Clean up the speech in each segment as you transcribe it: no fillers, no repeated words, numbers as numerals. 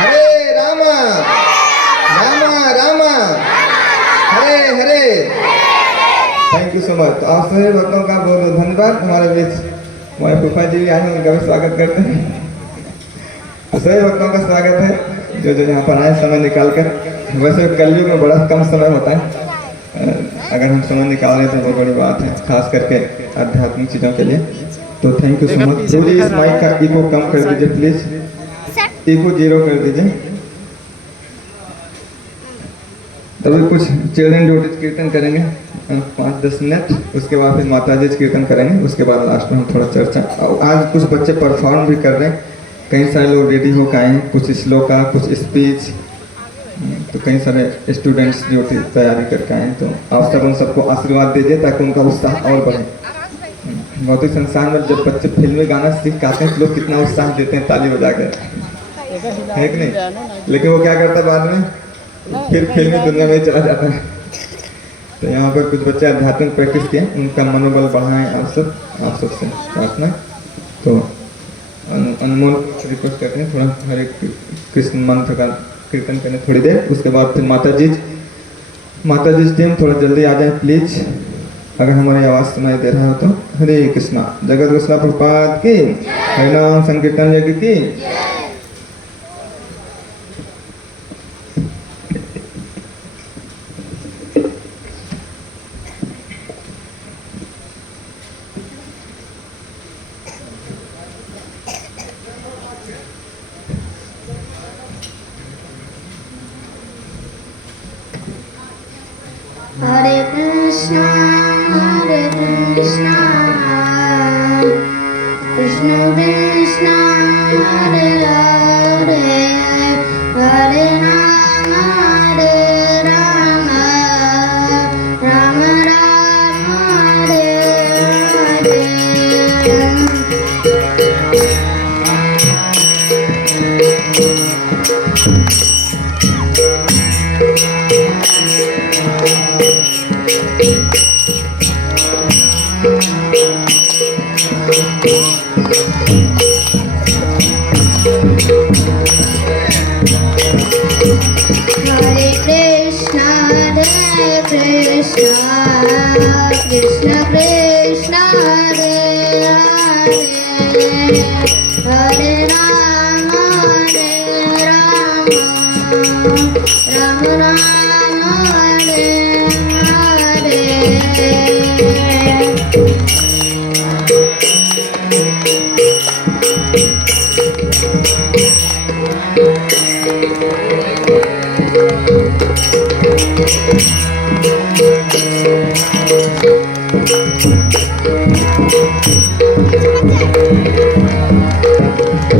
Hare Ram Ram Ram Hare Hare. Thank you so much. आप सभी भक्तों का बहुत बहुत धन्यवाद। हमारे बीच हमारे फूफा जी भी आए हैं, उनका भी स्वागत करते हैं। सभी भक्तों का स्वागत है जो जो यहाँ पर आए समय निकाल कर। वैसे कलयुग में बड़ा कम समय होता है, अगर हम समय निकाल रहे तो बहुत बड़ी बात है, खास करके आध्यात्मिक चीज़ों के लिए। तो थैंक यू सो मच। मुझे इस माइक का इको कम कर दीजिए प्लीज, इको 0 कर दीजिए। तभी कुछ चिल्ड्रन ड्यूटीज कीर्तन करेंगे 5-10 मिनट, उसके बाद फिर माता जी कीर्तन करेंगे, उसके बाद लास्ट में हम थोड़ा चर्चा। आज कुछ बच्चे परफॉर्म भी कर रहे हैं, कई सारे लोग रेडी होकर आए हैं, कुछ श्लोका कुछ स्पीच, तो कई सारे स्टूडेंट्स ड्यूटी तैयारी करके आए हैं। तो आप सब उन सबको आशीर्वाद दीजिए ताकि उनका उत्साह और बढ़े। भौतिक संसार में जब बच्चे फिल्मी गाना सीख आते हैं तो लोग कितना उत्साह देते हैं ताली बजा कर, है कि नहीं? लेकिन वो क्या करता है बाद में, फिर फिल्मी दुनिया में चला जाता है। तो यहाँ पर कुछ बच्चे आध्यात्मिक प्रैक्टिस किए, उनका मनोबल बढ़ाएं आप सबसे प्रार्थना। तो अनमोल रिक्वेस्ट करते हैं थोड़ा हरे कृष्ण मंत्र का कीर्तन करने थोड़ी देर, उसके बाद फिर माता जी टीम थोड़ा जल्दी आ जाए प्लीज, अगर हमारी आवाज़ सुनाई दे रहा हो तो। हरे कृष्णा। जगत कृष्णा प्रपात की, हरिनाम संकीर्तन यज्ञ की। Hare Krishna, Krishna Krishna, Hare Hare, Hare Rama, Rama Rama, Hare Hare Krishna, Krishna Krishna, Hare Hare, Hare Rama, Rama Rama, Hare Hare।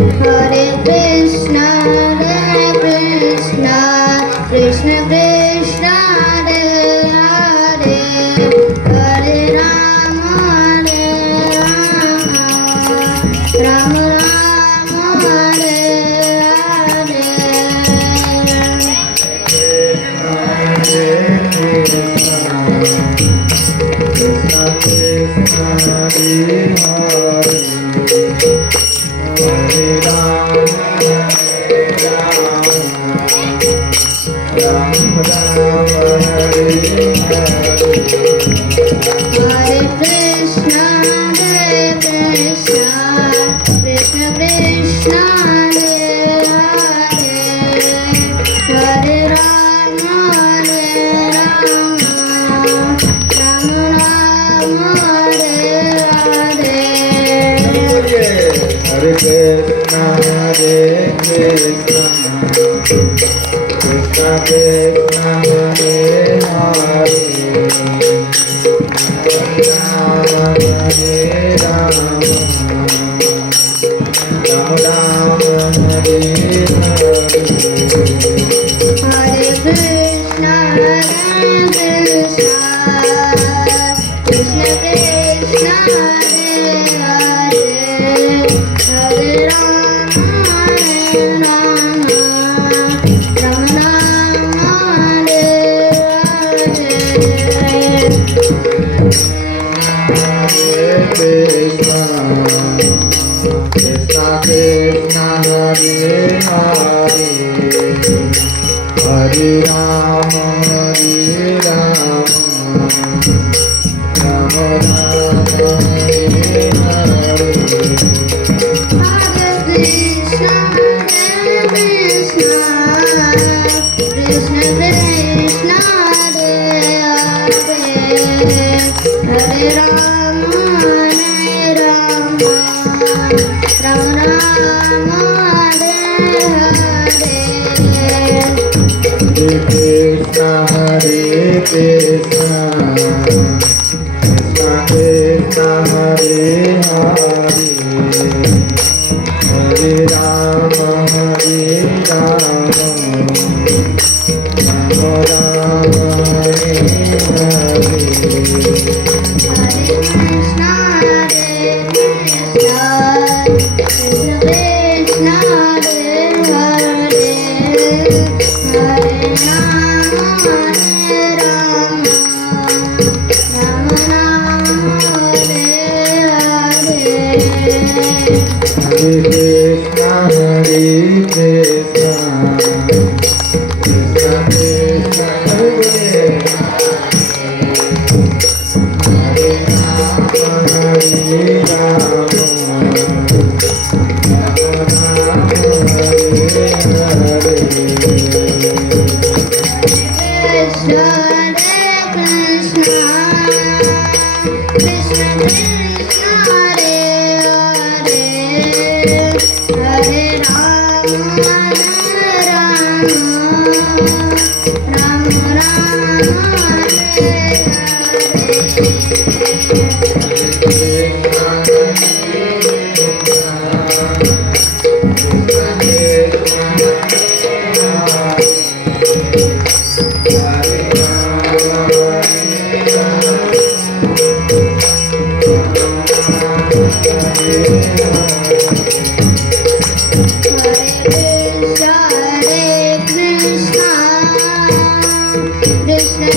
Hare Krishna, Krishna Krishna, Hare Hare, Hare Rama, Rama Rama, Hare Hare। Krishna Krishna Hare Hare, हरे Ram Ram Ram Hare Hare. Hare Krishna, Krishna Krishna, Hare Hare, Hare Rama, Rama Rama, Hare Hare। हरे कृष्णा कृष्णा कृष्णा हरे हरे, हरे Ram Ram Ram Hare Hare. Hare Krishna, Krishna Krishna, Hare Hare, Hare Rama, Rama Rama, Hare Krishna Krishna Hare Hare, Hare Rama, Rama Rama, Hare Hare. Hare Krishna, Krishna Krishna, Hare Hare, Hare Rama, Rama Rama, Hare Hare. Hare Krishna, Krishna Krishna, Hare Hare, Hare Rama, Rama Rama, Hare Hare. Hare Krishna, Krishna Krishna, Hare Hare, Hare Rama, Rama Rama, Hare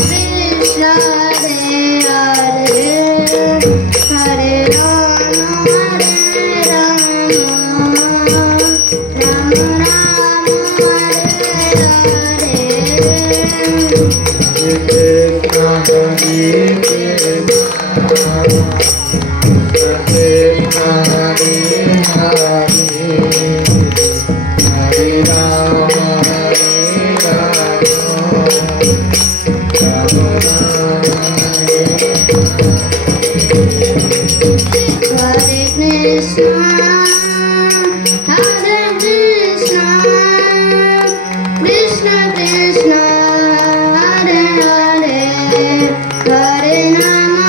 Hare. Hare Krishna, Krishna Krishna, Hare Krishna, Krishna, Krishna Krishna, Hare Hare, Hare Rama,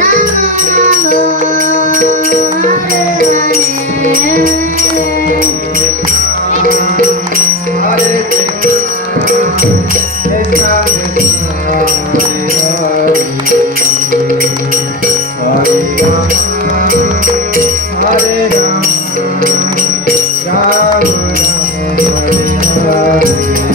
Rama Rama, Hare Hare